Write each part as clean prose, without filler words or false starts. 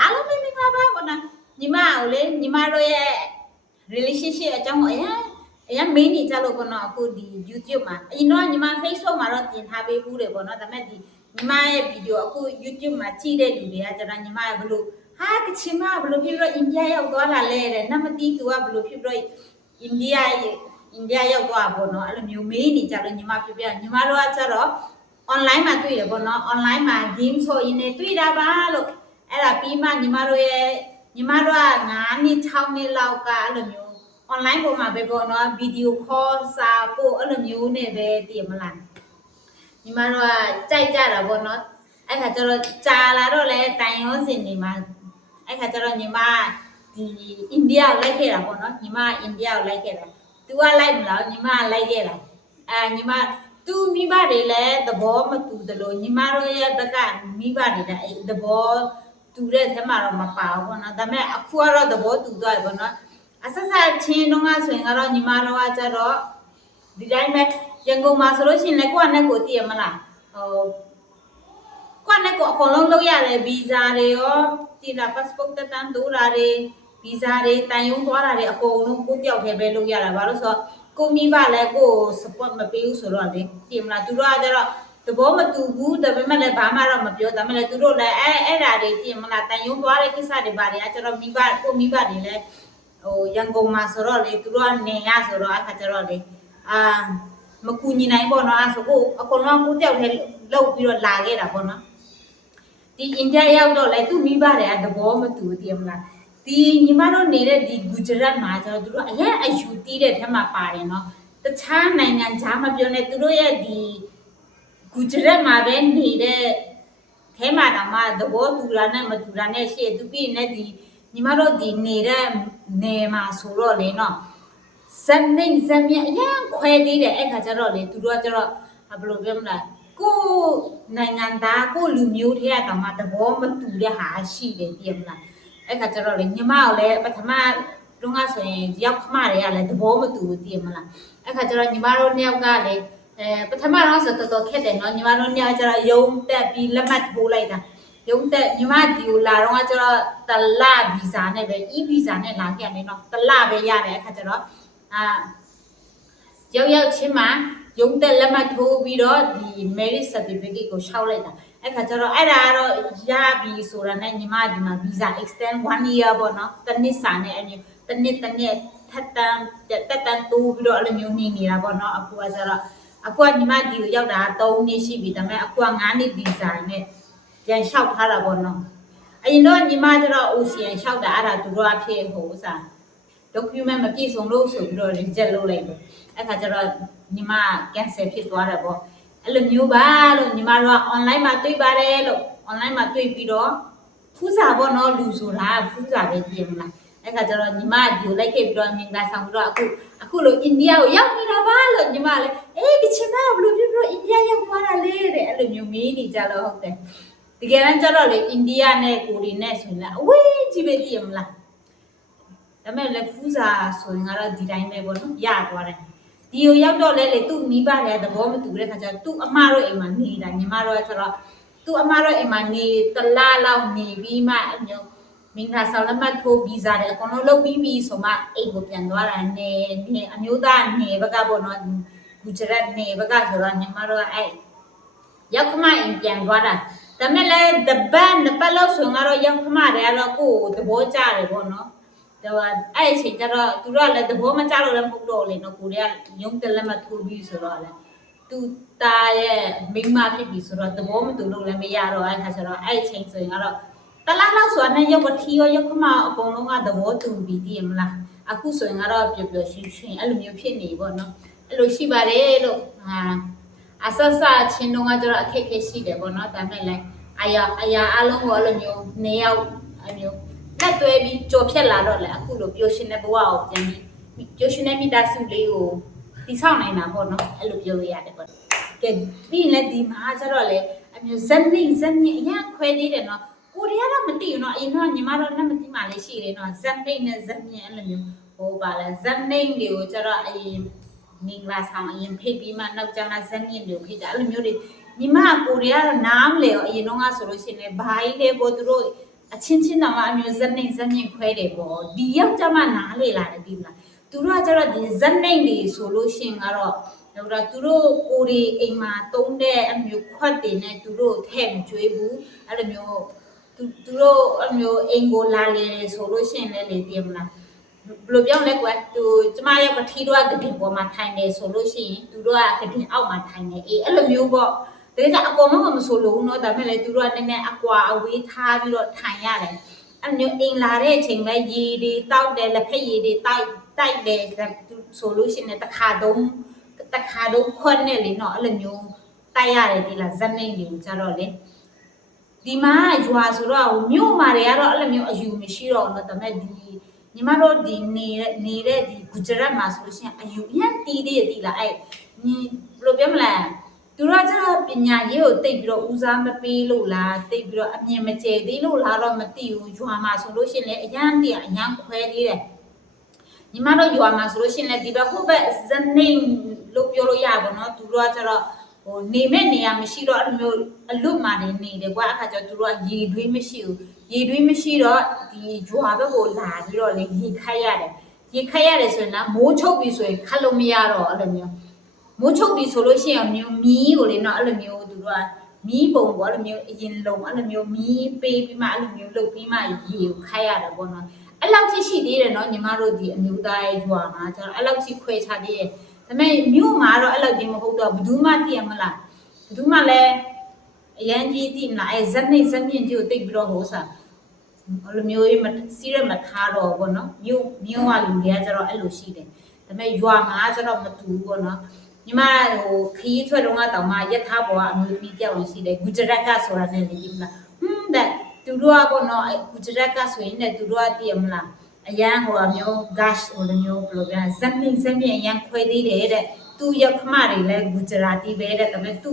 အားလုံးမင်္ဂလာပါဘောနော်ညီမကိုလေညီမတို့ရဲ့ relationship အကြောင်းအရင်မင်းနေကြလို့ဘောနော်အခုဒီ YouTube မှာအရင်တော့ညီမ Facebook မှာတော့တင်ထားပေးဘူးတယ်ဘောနော်ဒါပေမဲ့ဒီညီမရဲ့ video အခု YouTube မှာကြည့်တဲ့လူတွေကကျတော့ညီမကဘလို့ဟာကချင်မဘလို့ဖြစ်လို့အိန္ဒိယရောက်သွားတာလဲတဲ့နမတိသူကဘလို့ဖြစ်လို့အိန္ဒိယရောက်သွားဘောနော်အဲ့လိုမျိုးမေးနေကြလို့ညီမပြပြညီမတို့ကကျတော့ online မှာတွေ့တယ်ဘောနော် online မှာ game ဆိုရင်လည်းတွေ့တာပါလို့အဲ့ဒါပြီးမှညီမတို့က9နှစ်6နှစ်လောက်ကအဲ့လိုမျိုး online ပေါ်မှာပဲပေါ့နော် video call စာပို့အဲ့လိုမျိုးနဲ့ပဲတည်မလားညီမတို့ကကြိုက်ကြတာပေါ့နော်အဲ့ခါကျတော့ကြာလာတော့လဲတိုင်ရောစင်နေမှာအဲ့ခါကျတော့ညီမဒီအိန္ဒိယလိုက်ခဲ့တာပေါ့နော်ညီမအိန္ဒိယကိုလိုက်ခဲ့တာ तू ကလိုက်မလားညီမလိုက်ခဲ့တာညီမသူမိဘတွေလည်းသဘောမတူသလိုညီမတို့ရဲ့ဘက်ကမိဘတွေလည်းအဲ့သဘောတူတဲ့ထဲမှာတော့မပါဘူးပေါ့နော်ဒါပေမဲ့အခုကတော့သဘောတူသွားပြီပေါ့နော်အဆက်ဆက်ချင်းတော့ကဆိုရင်ကတော့ညီမတို့ကကြတော့ဒီတိုင်းပဲရန်ကုန်မှာဆိုလို့ရှိရင်လည်းကိုယ့်နဲ့ကိုယ်တည်ရမလားကိုယ့်နဲ့ကိုယ်အကုန်လုံးလုပ်ရတယ်ဗီဇာတွေရောတည်တာ passport တက်တန်းတိုးတာတွေဗီဇာတွေတန်ယုံသွားတာတွေအကုန်လုံးကိုတယောက်တည်းပဲလုပ်ရတာဘာလို့ဆိုတော့ကိုမိဘလည်းကို support မပေးဘူးဆိုတော့လေတည်မလားသူတို့ကကြတော့သဘောမတူဘူးဒါပေမဲ့လည်းဘာမှတော့မပြောဒါပေမဲ့လည်းသူတို့လည်းအဲ့ဓာတွေတည်မလားတန်ယုံသွားတဲ့ကိစ္စတွေဘာတွေကကြတော့ကိုမိဘတွေလည်းရန်ကုန်မှာဆိုတော့လေသူတို့ကနေရဆိုတော့အခါကျတော့လေမကူညီနိုင်ပေါ့နော်အဲ့ဆိုကိုအကုန်လုံးကိုတယောက်တည်းလုပ်ပြီးတော့လာခဲ့တာပေါ့နော်ဒီအိန္ဒိယရောက်တော့လေသူမိဘတွေကသဘောမတူတည်မလားဒီညီမတို့နေတဲ့ဒီဂူဂျရတ်မှာကျတော့သူတို့အယူတီးတဲ့ထဲမှာပါတယ်နော်တခြားနိုင်ငံခြားမပြောနဲ့သူတို့ရဲ့ဒီဂူဂျရတ်မှာပဲနေတဲ့ထဲမှာတောင်မှသဘောတူတာနဲ့မတူတာနဲ့ရှေ့သူပြီးနေဒီညီမတို့ဒီနေတဲ့နေမှာဆိုတော့လေနော်ဇက်မြအရင်ခွဲသေးတယ်အဲ့ခါကျတော့လေသူတို့ကကျတော့ဘယ်လိုပြောမလဲကိုနိုင်ငံသားကိုလူမျိုးထဲကတောင်မှသဘောမတူတဲ့ဟာရှိတယ်တည်မလားအဲ့ခါကျတော့လေညီမကိုလည်းပထမတုန်းကဆိုရင်ရောက်ခမတွေကလည်းသဘောမတူဘူးတည်မလားအဲ့ခါကျတော့ညီမတို့နှစ်ယောက်ကလည်းပထမတော့ဆိုတော်ခက်တယ်နော်ညီမတို့နှစ်ယောက်ကျတော့ရုံတက်ပြီးလက်မှတ်ထိုးလိုက်တာရုံတက်ညီမဒီကိုလာတော့ကျတော့တလဗီဇာနဲ့ပဲ e ဗီဇာနဲ့လာခဲ့တယ်နော်တလပဲရတယ်အခါကျတော့ရောက်ချင်းမှာရုံတက်လက်မှတ်ထိုးပြီးတော့ဒီ merit certificate ကိုရှောက်လိုက်တာအဲ့ခါကျတော့အဲ့ဒါကတော့ရပြီဆိုတာနဲ့ညီမဒီမှာ visa extend 1 year ပေါ့နော်တစ်နှစ်စာနဲ့အဲ့မျိုးတစ်နှစ်ထပ်တန်းတိုးပြီးတော့အဲ့လိုမျိုးနေနေတာပေါ့နော်အခုကကျတော့အခုကညီမဒီကိုရောက်တာ3နှစ်ရှိပြီဒါပေမဲ့အခုက9နှစ် visa နဲ့ပြန်လျှောက်ထားတာပေါ့နော်အရင်တော့ညီမကျတော့ OCN လျှောက်တာအဲ့ဒါသူတို့အဖြစ်ဟိုဥစား document မပြည့်စုံလို့ဆိုပြီးတော့ reject လုပ်လိုက်တယ်အဲ့ခါကျတော့ညီမ cancel ဖြစ်သွားတယ်ပေါ့အဲ့လိုမျိုးပါလို့ညီမတို့က online မှာတွေ့ပါတယ်လို့ online မှာတွေ့ပြီးတော့ဖူးစာပေါ့နော်လူဆိုတာဖူးစာပဲကြည့်မလားအဲ့ခါကျတော့ညီမဒီကိုလိုက်ခဲ့ပြီးတော့မြင်လာဆောင်ပြီးတော့အခုလိုအိန္ဒိယကိုရောက်နေတာပါလို့ညီမလည်းကချင်မဘလို့ဖြစ်လို့အိန္ဒိယရောက်သွားတာလေတဲ့အဲ့လိုမျိုးမေးနေကြလို့ဟုတ်တယ်တကယ်တမ်းကျတော့လေအိန္ဒိယနဲ့ကိုရီနဲ့ဆိုရင်လည်းအဝေးကြီးပဲကြည့်မလားဒါပေမဲ့လည်းဖူးစာဆိုရင်ကတော့ဒီတိုင်းပဲပေါ့နော်ရသွားတယ်ဒီကိုရောက်တော့လေသူ့မိဘတွေသဘောမတူတဲ့ခါကျတော့သူ့အမတို့အိမ်မှာနေတာညီမတို့ကကျတော့သူ့အမတို့အိမ်မှာနေတလားလောက်နေပြီးမှအမျိုးမင်္ဂလာဆောင်လက်မှတ်ထိုးဗီဇာတွေအကုန်လုံးလုပ်ပြီးပြီဆိုမှအိမ်ကိုပြန်သွားတာနေအမျိုးသားနေဘက်ကပေါ့နော်ဂူဂျရတ်နေဘက်ကဆိုတော့ညီမတို့ကအဲ့ရောက်ခမအိမ်ပြန်သွားတာဒါပေမဲ့လည်းတပတ်လောက်ဆိုရင်ကတော့ရောက်ခမတွေကတော့ကိုယ်သဘောကျတယ်ပေါ့နော်အဲ့အချိန်ကျတော့သူတို့ကလည်းသဘောမကျလို့လည်းမဟုတ်တော့လေနော်ကိုတွေကရုံးတက်လက်မှတ်ထိုးပြီးဆိုတော့လေသူတာရဲ့မိန်းမဖြစ်ပြီဆိုတော့သဘောမတူလို့လည်းမရတော့အဲ့ခါကျတော့အဲ့အချိန်ဆိုရင်ကတော့တလားလောက်ဆိုတာနဲ့ရုပ်ပထီရောရုပ်ခမအကုန်လုံးကသဘောတူပြီးတည်မလားအခုဆိုရင်ကတော့ပျော်ပျော်ရွှင်ရွှင်အဲ့လိုမျိုးဖြစ်နေပေါ့နော်အဲ့လိုရှိပါတယ်လို့အဆဆချင်းတော့ကျတော့အခက်ခဲရှိတယ်ပေါ့နော်ဒါပေမဲ့လည်းအရာအလုံးကိုအဲ့လိုမျိုးနေရောက်အဲ့မျိုးလက်တွဲပြီးကြော်ဖြတ်လာတော့လေအခုလိုပျော်ရွှင်တဲ့ဘဝကိုပြန်ပြီးပျော်ရွှင်တဲ့မိသားစုလေးကိုတည်ဆောက်နိုင်တာပေါ့နော်အဲ့လိုပြောရတယ်ပေါ့ကဲပြီးရင်လည်းဒီမှာကျတော့လေအမျိုးဇက်မြင့်အရင်ခွဲသေးတယ်နော်ကိုတွေကတော့မသိဘူးနော်အရင်တော့ညီမတို့နဲ့မသိမှလည်းရှိတယ်နော်ဇက်မြင့်နဲ့ဇက်မြင့်အဲ့လိုမျိုးဟိုပါလဲဇက်မြင့်တွေကိုကျတော့အရင်မင်္ဂလာဆောင်အရင်ဖိတ်ပြီးမှနောက်ကျမှဇက်မြင့်တွေကိုဖိတ်တာအဲ့လိုမျိုးတွေညီမကိုတွေကတော့နားမလဲရောအရင်တော့ဆိုလို့ရှိရင်လည်းဘာကြီးလဲပို့သူတို့ အချင်းချင်းတော့မှအမျိုးဇက်နေဇက်မြင့်ခွဲတယ်ပေါ့ဒီရောက်ကြမှာနားလေလာတယ်ဒီမလားသူတို့ကကျတော့ဒီဇက်နေတွေဆိုလို့ရှိရင်ကတော့သူတို့ကိုရီအိမ်မှာတုံးတဲ့အမျိုးခွက်တွေနဲ့သူတို့ထဲ့မကျွေးဘူးအဲ့လိုမျိုးသူတို့အမျိုးအိမ်ကိုလာလေဆိုလို့ရှိရင်လည်းလေဒီမလားဘယ်လိုပြောလဲကွယ်သူကျမရဲ့ပထီတော့ကတင်ပေါ်မှာထိုင်နေဆိုလို့ရှိရင်သူတို့ကကတင်အောက်မှာထိုင်နေအေးအဲ့လိုမျိုးပေါ့ဒါကအကုန်လုံးကမဆိုလို့เนาะဒါပေမဲ့လည်းသူတို့ကနည်းနည်းအကွာအဝေးထားပြီးတော့ထိုင်ရတယ်အဲ့မျိုးအိမ်လာတဲ့အချိန်ပဲရေတွေတောက်တယ်လက်ဖက်ရည်တွေတိုက်တယ်ဆိုလို့ရှိရင်တခါတုံးခွက်နဲ့လေเนาะအဲ့လိုမျိုးတိုက်ရတယ်ဒီလားဇက်နေတွေကြတော့လေဒီမှာရွာဆိုတော့မြို့မှာတွေကတော့အဲ့လိုမျိုးအယူမရှိတော့ဘူးเนาะဒါပေမဲ့ဒီညီမတို့ဒီနေတဲ့ဒီဂူဂျရတ်မှာဆိုလို့ရှိရင်အယူအရင်တီးသေးလားအဲ့ညီဘယ်လိုပြောမလဲသူတို့ကကျတော့ပညာရေးကိုတိတ်ပြီးတော့ဦးစားမပေးလို့လားတိတ်ပြီးတော့အမြင်မကျဲသေးလို့လားတော့မသိဘူးရွာမှာဆိုလို့ရှိရင်လည်းအရင်တည်းအရင်ခွဲသေးတယ်ညီမတို့ရွာမှာဆိုလို့ရှိရင်လည်းဒီဘက်ဟိုဘက်ဇနိလို့ပြောလို့ရပါတော့เนาะသူတို့ကကျတော့ဟိုနေမဲ့နေရမရှိတော့အဲ့လိုမျိုးအလွတ်မှနေတယ်ကွာအခါကျတော့သူတို့ကရေတွင်းမရှိဘူးရေတွင်းမရှိတော့ဒီရွာဘက်ကိုလာပြီးတော့လေရေခတ်ရတယ်ဆိုရင်လားမိုးချုပ်ပြီဆိုရင်ခတ်လို့မရတော့အဲ့လိုမျိုးမိုးချုပ်ပြီဆိုလို့ရှိရင်မျိုးမီးကိုလေเนาะအဲ့လိုမျိုးသူတို့ကမီးပုံပေါ့အဲ့လိုမျိုးအရင်လုံးအဲ့လိုမျိုးမီးပေးပြီးမှအဲ့လိုမျိုးလုပ်ပြီးမှရေကိုခတ်ရတယ်ပေါ့နော်အဲ့လောက်ရှိသေးတယ်เนาะညီမတို့ဒီအမျိုးသားရဲ့ရွာမှာကျတော့အဲ့လောက်ရှိခွဲခြားသေးတယ်ဒါပေမဲ့မြို့မှာတော့အဲ့လောက်ကြီးမဟုတ်တော့ဘူးမှသိရမလားဘူးမှလည်းအရန်ကြီးသိမလားအဲ့ဇက်မြင့်ကြီးကိုတိတ်ပြီးတော့ဟိုစားအဲ့လိုမျိုးစီးရမထားတော့ဘောနော်မြို့ကလူတွေကကျတော့အဲ့လိုရှိတယ်ဒါပေမဲ့ရွာမှာကျတော့မတူဘူးဘောနော်ညီမဟိုခီးထွက်တော့တောင်မှရက်ထားပေါ်ကအမျိုးသမီးတယောက်ရှိတယ်ဂူဂျရတ်ကဆိုတာနဲ့လေဒီမလားတဲ့သူတို့ကဘောနော်ဂူဂျရတ်ကဆိုရင်လည်းသူတို့ကသိရမလားအရန်ဟိုအမျိုး gash ဟိုလိုမျိုးဘယ်လိုပြောဇက်မြင့်အရန်ခွဲသေးတယ်တဲ့သူရောက်ခမတွေလည်းဂူဂျရာတီပဲတဲ့ဒါပေမဲ့သူ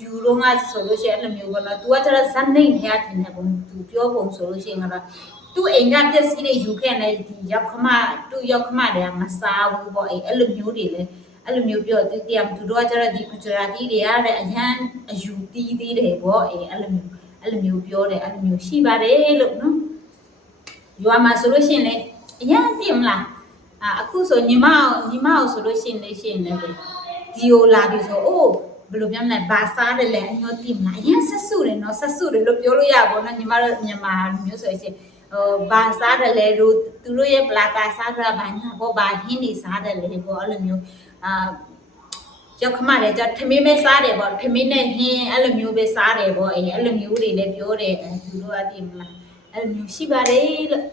ယူတော့ငါဆိုလို့ရှိရင်အဲ့လိုမျိုးပေါ့နော် तू ကကျတော့ဇက်နိုင်ထဲထင်တယ်ဘုံ तू ပြောပုံဆိုလို့ရှိရင်ကတော့သူ့အိမ်ကတက်စီတွေယူခဲ့နေဒီရောက်ခမသူ့ရောက်ခမတွေကမစားဘူးပေါ့အဲ့လိုမျိုးတွေလည်းအဲ့လိုမျိုးပြောသူတရားသူတို့ကကျတော့ဒီဂူဂျရာတီတွေရတဲ့အရန်အယူတီးသေးတယ်ပေါ့အဲ့လိုမျိုးပြောတယ်အဲ့လိုမျိုးရှိပါတယ်လို့နော်ရွာမှာဆိုလို့ရှိရင်လည်းအရန်သိမလားအခုဆိုညီမအောင်ဆိုလို့ရှိရင်လည်းဒီကိုလာပြီဆိုအိုးဘယ်လိုပြောမလဲဘာစားတယ်လဲအညောသိမလားအရင်ဆက်စုတယ်နော်ဆက်စုတယ်လို့ပြောလို့ရပါဘောနော်ညီမတို့မြန်မာမျိုးဆိုရင်ဘာစားတယ်လဲတို့သူတို့ရဲ့ပလာတာစားတာဘာညာပေါ့ဘာဟင်းနေစားတယ်လဲပေါ့အဲ့လိုမျိုးရောက်ခမတယ်ကြထမင်းပဲစားတယ်ပေါ့ထမင်းနဲ့ဟင်းအဲ့လိုမျိုးပဲစားတယ်ပေါ့အဲ့လိုမျိုးတွေလည်းပြောတယ်သူတို့အသိမလားအဲ့လိုမျိုးရှိပါတယ်လို့